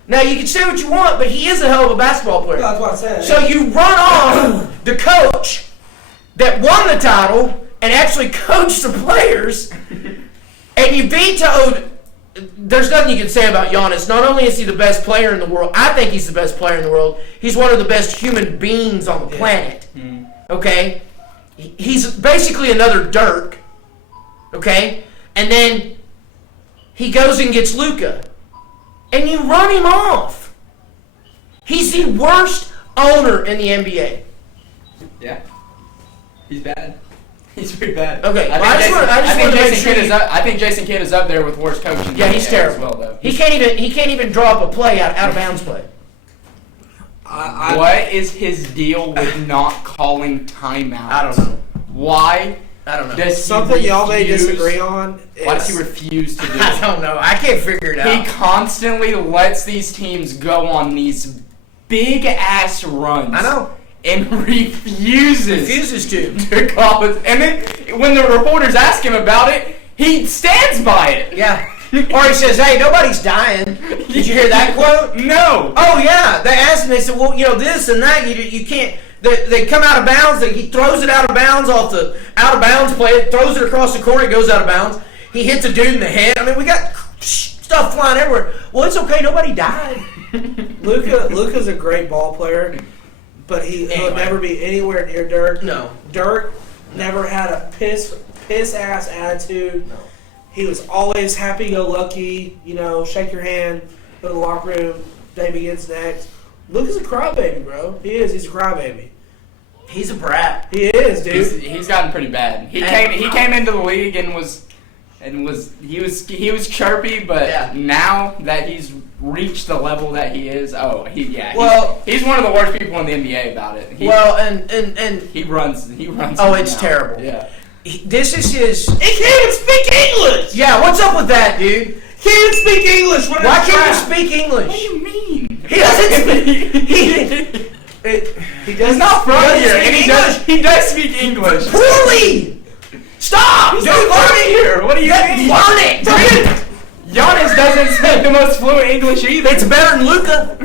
Now, you can say what you want, but he is a hell of a basketball player. That's what I said. So you run off the coach that won the title and actually coached the players, and you vetoed. There's nothing you can say about Giannis. Not only is he the best player in the world, I think he's the best player in the world. He's one of the best human beings on the planet. Okay? He's basically another Dirk. Okay? And then he goes and gets Luka. And you run him off. He's the worst owner in the NBA. Yeah. He's bad. He's pretty bad. Okay, I think Jason Kidd is up there with worst coaching. Yeah, he's terrible. As well, though. He can't even draw up a play out of bounds play. What is his deal with not calling timeouts? I don't know. Why? I don't know. Does Something y'all may disagree on. Why does he refuse to do it? I don't know. I can't figure it out. He constantly lets these teams go on these big ass runs. I know. And refuses to call it. And then when the reporters ask him about it, he stands by it. Yeah. Or he says, "Hey, nobody's dying." Did you hear that quote? No. Oh yeah. They asked him. They said, "Well, this and that. You can't." They come out of bounds. He throws it out of bounds off the out of bounds play. Throws it across the court. It goes out of bounds. He hits a dude in the head. I mean, we got stuff flying everywhere. Well, it's okay. Nobody died. Luka's a great ball player, but he'll never be anywhere near Dirk. No. Dirk never had a piss ass attitude. No. He was always happy-go-lucky. Shake your hand, go to the locker room. Day begins next. Luka's a crybaby, bro. He is. He's a crybaby. He's a brat. He is, dude. He's gotten pretty bad. He came into the league and was chirpy, but now that he's reached the level that he is, he's one of the worst people in the NBA about it. He runs. Oh, it's terrible. Yeah. This is his. He can't even speak English. Yeah, what's up with that, dude? Can't even speak English. Why can't you speak English? What do you mean? He doesn't speak. He does not from here, and he does speak English. Poorly. Stop. He's not from here. What do you mean? Learn it. Giannis doesn't speak the most fluent English either. It's better than Luka.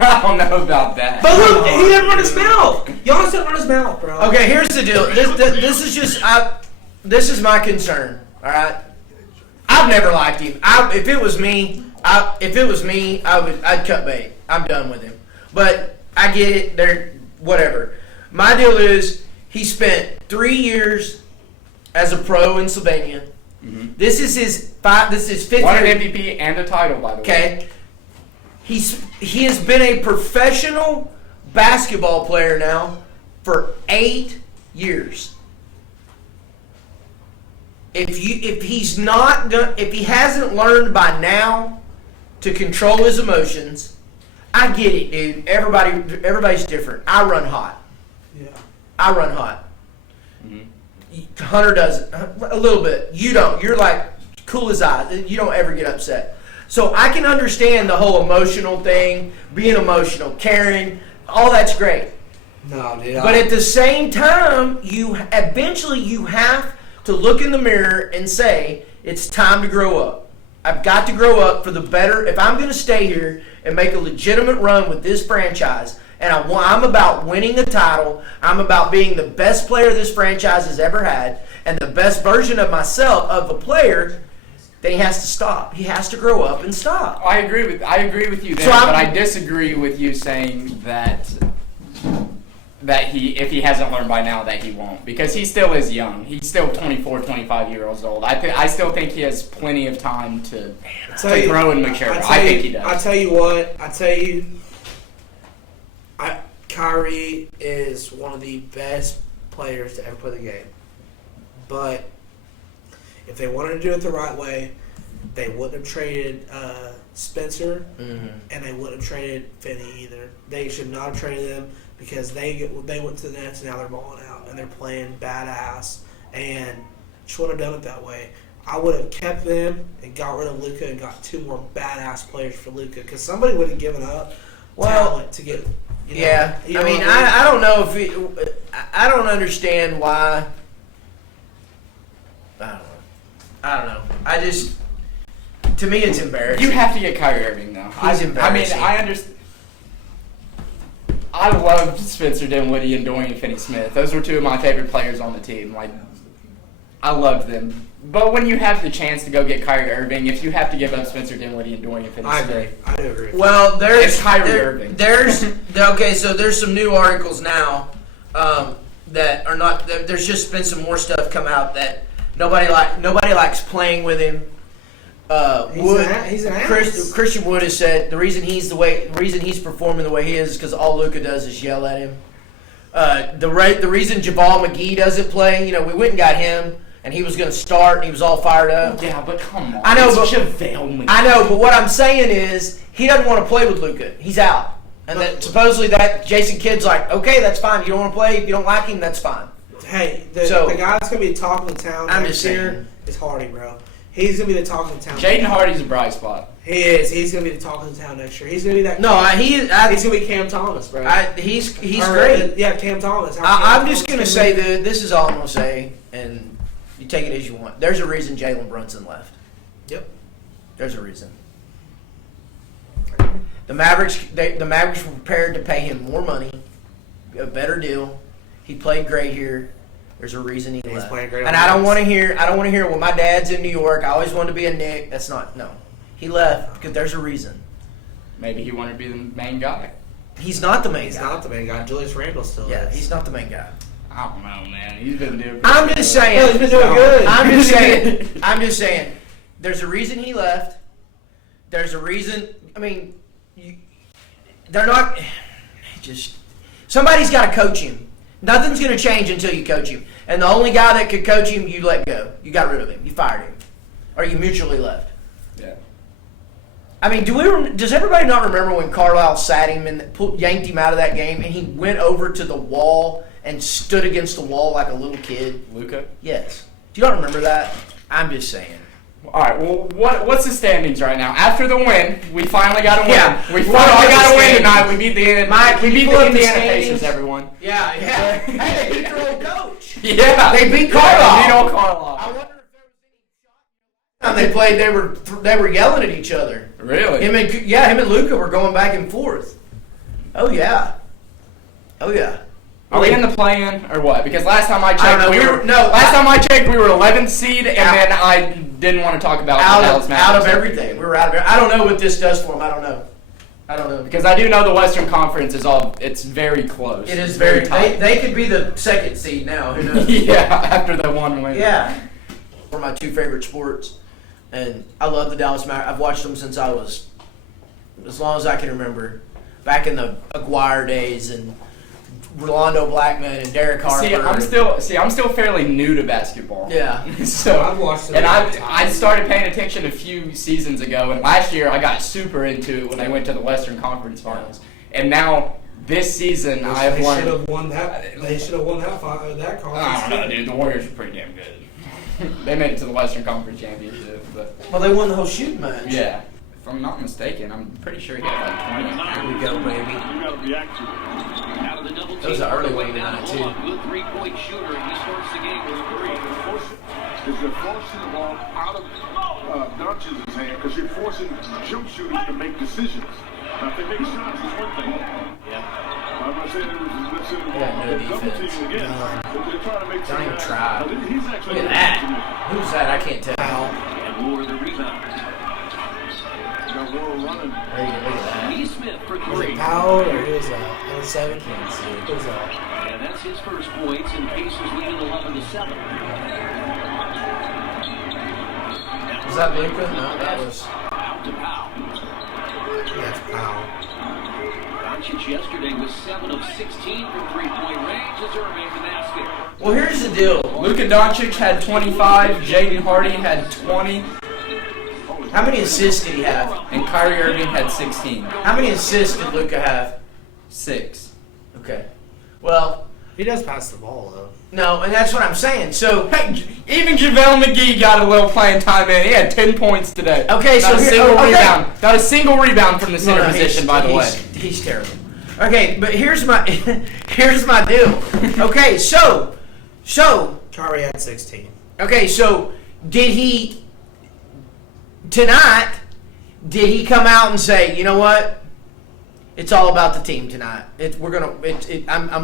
I don't know about that. But look, he didn't run his mouth. Giannis didn't run his mouth, bro. Okay, here's the deal. This is just this is my concern. All right. I've never liked him. If it was me, I'd cut bait. I'm done with him. But I get it. Whatever. My deal is he spent 3 years as a pro in Slovenia. Mm-hmm. This is his fifth Won year. an MVP and a title, by the way. Okay. He has been a professional basketball player now for 8 years. If he hasn't learned by now to control his emotions, I get it, dude. Everybody's different. I run hot. Yeah. I run hot. Mm-hmm. Hunter doesn't a little bit. You don't. You're like cool as ice. You don't ever get upset. So I can understand the whole emotional thing, being emotional, caring, all that's great. No, dude. But at the same time, you eventually have to look in the mirror and say, it's time to grow up. I've got to grow up for the better. If I'm going to stay here and make a legitimate run with this franchise, and I'm about winning a title, I'm about being the best player this franchise has ever had, and the best version of myself, of a player, then he has to stop. He has to grow up and stop. I agree with you there, but I disagree with you saying that if he hasn't learned by now that he won't, because he still is young. He's still 24, 25 years old. I still think he has plenty of time to grow and mature. I think he does. I tell you what. Kyrie is one of the best players to ever play the game. But if they wanted to do it the right way, they wouldn't have traded Spencer, and they wouldn't have traded Finney either. They should not have traded them because they went to the Nets and now they're balling out and they're playing badass and just wouldn't have done it that way. I would have kept them and got rid of Luka and got 2 more badass players for Luka because somebody would have given up talent to get. Yeah, you know I mean, what I don't know if I don't understand why. I don't know. I just, to me, it's embarrassing. You have to get Kyrie Irving, though. He's embarrassing. I understand. I loved Spencer Dinwiddie and Dorian Finney-Smith. Those were 2 of my favorite players on the team. Like, I loved them. But when you have the chance to go get Kyrie Irving, if you have to give up Spencer Dinwiddie and Dorian Finney-Smith, I do agree. Well, it's Kyrie Irving. So there's some new articles now that are not. There's just been some more stuff come out that nobody likes playing with him. He's an ass. Christian Wood has said the reason he's performing the way he is because all Luka does is yell at him. The reason Javal McGee doesn't play, we went and got him, and he was going to start, and he was all fired up. Yeah, but come on. I know, but JaVale McGee. I know, but what I'm saying is he doesn't want to play with Luka. He's out, and that supposedly that Jason Kidd's like, okay, that's fine. You don't want to play. If you don't like him, that's fine. Hey, the guy that's going to be talking to town next year is Hardy, bro. He's going to be the talking to town. Jaden Hardy's a bright spot. He is. He's going to be the talking to town next year. He's going to be that. No, he's going to be Cam Thomas, bro. He's great. Yeah, Cam Thomas. I'm just going to say that this is all I'm going to say, and you take it as you want. There's a reason Jalen Brunson left. Yep. There's a reason. The Mavericks were prepared to pay him more money, a better deal. He played great here. There's a reason he left. Playing great. And I don't want to hear. Well, my dad's in New York. I always wanted to be a Knick. That's not. No, he left because there's a reason. Maybe he wanted to be the main guy. He's not the main guy. He's not the main guy. Julius Randle still is. Yeah, he's not the main guy. I don't know, man. He's been doing. I'm just saying. He's been doing good. I'm just saying. There's a reason he left. There's a reason. I mean, they're not. Just somebody's got to coach him. Nothing's going to change until you coach him. And the only guy that could coach him, you let go. You got rid of him. You fired him. Or you mutually left. Yeah. I mean, does everybody not remember when Carlisle sat him and yanked him out of that game and he went over to the wall and stood against the wall like a little kid? Luka? Yes. Do you not remember that? I'm just saying. All right, well, what's the standings right now? After the win, we finally got a win. Yeah. We finally got a win standings? tonight. We beat the Mike, we beat pull the up the Indiana standings? Pacers, everyone. Yeah. Hey, they beat their old coach. Yeah. They beat Carlisle. They beat old Carlisle. I wonder if there was any time they played, they were yelling at each other. Really? Him and Luka were going back and forth. Oh yeah. Are we in the play-in or what? Because last time I checked, I don't know. last time I checked, we were 11th seed, and then I didn't want to talk about the Dallas Mavericks. Out of everything. We were out of everything. I don't know what this does for them. I don't know. Because I do know the Western Conference it's very close. It is very very tight. They could be the second seed now. Who knows? Yeah, after the one win. Yeah. One of my 2 favorite sports. And I love the Dallas Mavericks. I've watched them since I was, as long as I can remember, back in the Aguirre days and Rolando Blackman and Derek Harper. I'm still fairly new to basketball. Yeah. So I've watched it. And I started paying attention a few seasons ago, and last year I got super into it when they went to the Western Conference Finals. And now this season I've They learned. should have won that. They should have won that conference. I don't know, dude. The Warriors are pretty damn good. They made it to the Western Conference Championship, but Well, they won the whole shooting match. yeah. If I'm not mistaken, I'm pretty sure he had like 20. Here we go, baby. You got to react to it. Out of the double team. That was an early way one down tonight, the too. wall. Good three-point shooter. He starts the game with a 3. Is you're forcing the ball out of Doncic's hand because you're forcing jump shooters to make decisions. Now, if they make shots, it's one thing. Yeah. I'm not saying it was no double defense. team again. They're trying to make Don't even guys- try. But he's actually Look at that. Who's that? I can't tell. And Moore the rebound. got Moore running. There you go. Look at that. E. Smith for Was 3. it Powell or who was that? Number 7? Can't see it. Who was that? And that's his first points, and Pacers leading 11-7. Was that Luka? No, that was. Out to Powell. Yeah, it's Powell. Doncic yesterday was 7 of 16 from three-point range as Irving the basket. Well, here's the deal. Luka Doncic had 25, Jaden Hardy had 20, How many assists did he have? and Kyrie Irving had 16. How many assists did Luka have? 6. Okay. Well, He does pass the ball though. no, and that's what I'm saying. So, Hey, even JaVale McGee got a little playing time in. He had 10 points today. okay, Not so a here- single okay. rebound. Not a single rebound from the center No, position, by the way. He's terrible. Okay, but here's my here's my deal. Okay, so Kyrie had 16. okay, so did he tonight? Did he come out and say, you know what? It's all about the team tonight. I'm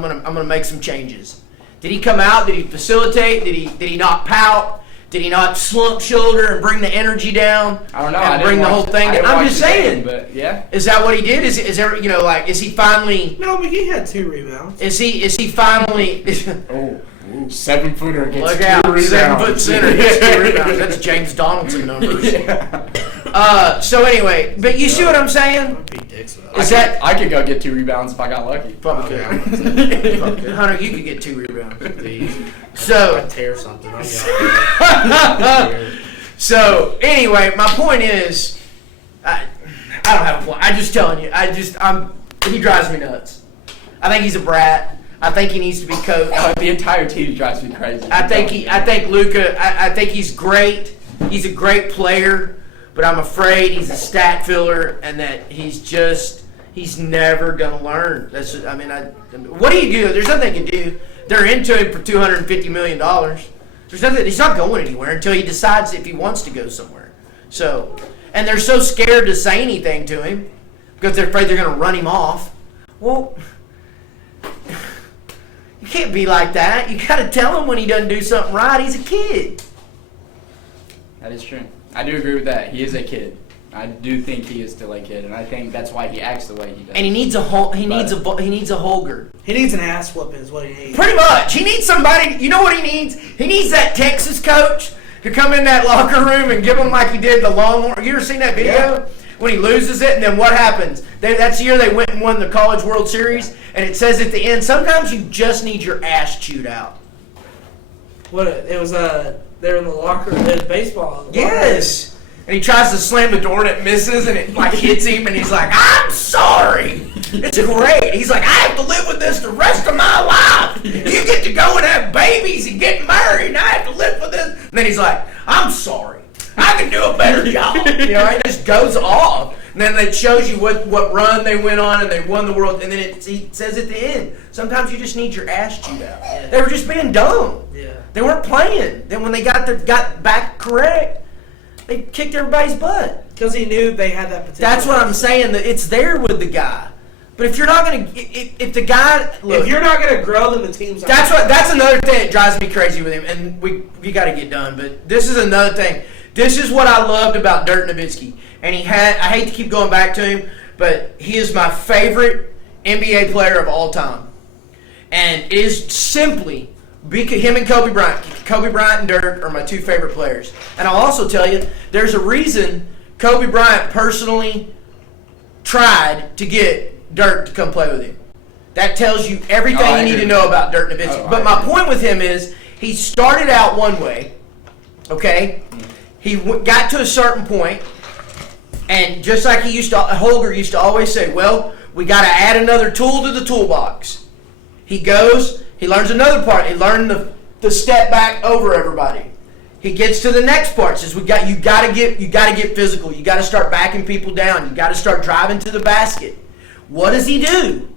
gonna make some changes. Did he come out? Did he facilitate? Did he not pout? Did he not slump shoulder and bring the energy down? I don't know. And I didn't bring the watch- whole thing I down? didn't I'm watch just the game, saying. but yeah. Is that what he did? Is there is he finally? No, McGee had 2 rebounds. Is he finally? Oh, 7-footer gets Look 2 out! rebounds. 7-foot center gets 2 rebounds. That's James Donaldson numbers. Yeah. So anyway, but you see what I'm saying? Don't be dicks about Is it. that I could go get 2 rebounds if I got lucky. probably Okay, good? I'm gonna Hunter, you could get 2 rebounds. Please. So I tear something. I'll be out. So anyway, my point is, I don't have a point. I'm just telling you. He drives me nuts. I think he's a brat. I think he needs to be coached. The entire team drives me crazy. I think Luka. I think he's great. He's a great player, but I'm afraid he's a stat filler, and that he's never gonna learn. What do you do? There's nothing they can do. They're into him for $250 million. There's nothing. He's not going anywhere until he decides if he wants to go somewhere. So, and they're so scared to say anything to him because they're afraid they're gonna run him off. Well. You can't be like that. You got to tell him when he doesn't do something right. He's a kid. That is true. I do agree with that. He is a kid. I do think he is still a kid, and I think that's why he acts the way he does. And he needs a he needs a Holger. He needs an ass whooping is what he needs. Pretty much. He needs somebody. You know what he needs? He needs that Texas coach to come in that locker room and give him like he did the Longhorn. You ever seen that video? Yeah. When he loses it, and then what happens? That's the year they went and won the College World Series, and it says at the end, sometimes you just need your ass chewed out. What it was they're in the locker room. There's baseball. Yes. And he tries to slam the door and it misses and it like hits him and he's like, I'm sorry. It's great. He's like, I have to live with this the rest of my life. You get to go and have babies and get married and I have to live with this. And then he's like, I'm sorry. I can do a better job. You know, it just goes off. And then it shows you what run they went on and they won the world. And then it says at the end, sometimes you just need your ass chewed out. Yeah. They were just being dumb. Yeah. They weren't playing. Then when they got back correct, they kicked everybody's butt. Because he knew they had that potential. That's what I'm saying. That it's there with the guy. But if you're not gonna, if the guy, look, If you're not going to grow, then the team's not. that's another thing that drives me crazy with him. And we got to get done. But this is another thing. This is what I loved about Dirk Nowitzki. And I hate to keep going back to him, but he is my favorite NBA player of all time. And it is simply because him and Kobe Bryant. Kobe Bryant and Dirk are my 2 favorite players. And I'll also tell you, there's a reason Kobe Bryant personally tried to get Dirk to come play with him. That tells you everything you need to know about Dirk Nowitzki. But my point with him is, he started out one way, okay? He got to a certain point, and just like Holger used to always say, well, we got to add another tool to the toolbox. He goes, he learns another part. He learned the step back over everybody. He gets to the next part. Says you got to get physical. You got to start backing people down. You got to start driving to the basket. What does he do?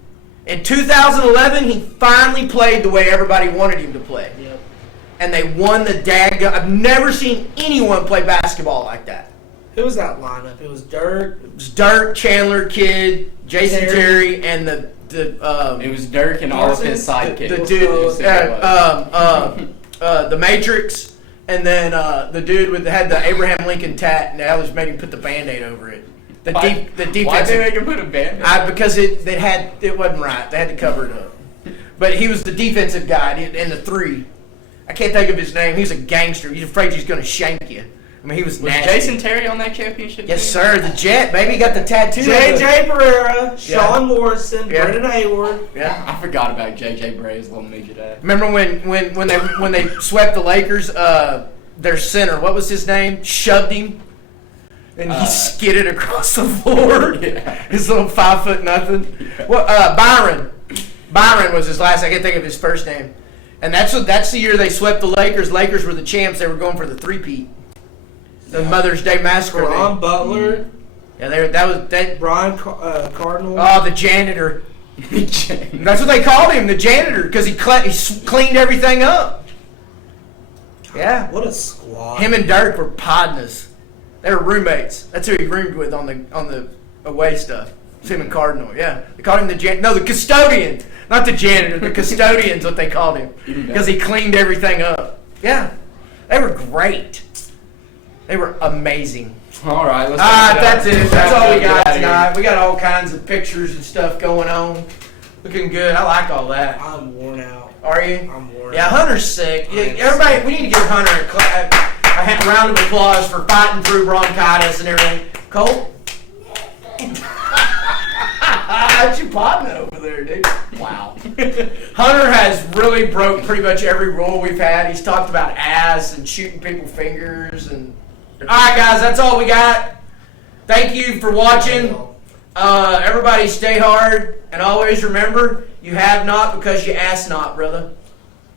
In 2011, he finally played the way everybody wanted him to play. Yep. And they won the dadgum. I've never seen anyone play basketball like that. Who was that lineup? It was Dirk. It was Dirk, Chandler, Kidd, Jason Terry, and the It was Dirk and all of his sidekicks. the dude, the Matrix, and then the dude had the Abraham Lincoln tat, and that was made him put the Band-Aid over it. The Why defensive. did they make him put a band-aid? Because it wasn't right. They had to cover it up. But he was the defensive guy in the 3. I can't think of his name. He's a gangster. He's afraid he's going to shank you. I mean, he was Was nasty. Jason Terry on that championship Yes, team? sir. The Jet, baby, got the tattoo. J.J. Pereira, Sean Morrison, Yeah. Brendan Hayward. Yeah. I forgot about J.J. Bray's little midget ass. Remember when they swept the Lakers? Their center, what was his name? Shoved him, and he skidded across the floor. Yeah. His little 5 foot nothing. Yeah. Well, Byron. Byron was his last. I can't think of his first name. And that's the year they swept the Lakers. Lakers were the champs. They were going for the three-peat. The Mother's Day Massacre. Ron Butler, That. Brian Cardinal. Oh, the janitor. That's what they called him, the janitor, because he cleaned everything up. Yeah. What a squad. Him and Dirk were podnas. They were roommates. That's who he roomed with on the away stuff. It's him and Cardinal. Yeah. They called him the custodian, not the janitor. The custodian's what they called him because he cleaned everything up. Yeah. They were great. They were amazing. All right, let's That's it. That's all we got Get outta here. tonight. We got all kinds of pictures and stuff going on. Looking good. I like all that. I'm worn out. Are you? I'm worn Yeah, out. Hunter's sick. I am Everybody, we need to give Hunter a round of applause for fighting through bronchitis and everything. Cole? That's your partner over there, dude. Wow. Hunter has really broke pretty much every rule we've had. He's talked about ass and shooting people fingers and. All right, guys, that's all we got. Thank you for watching. Everybody stay hard, and always remember, you have not because you ask not, brother.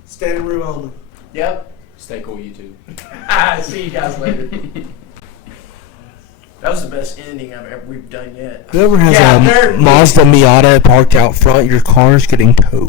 Standing room only. Yep. Stay cool, YouTube. See you guys later. That was the best ending we've done yet. Whoever has Yeah, they're- a Mazda Miata parked out front, your car is getting towed.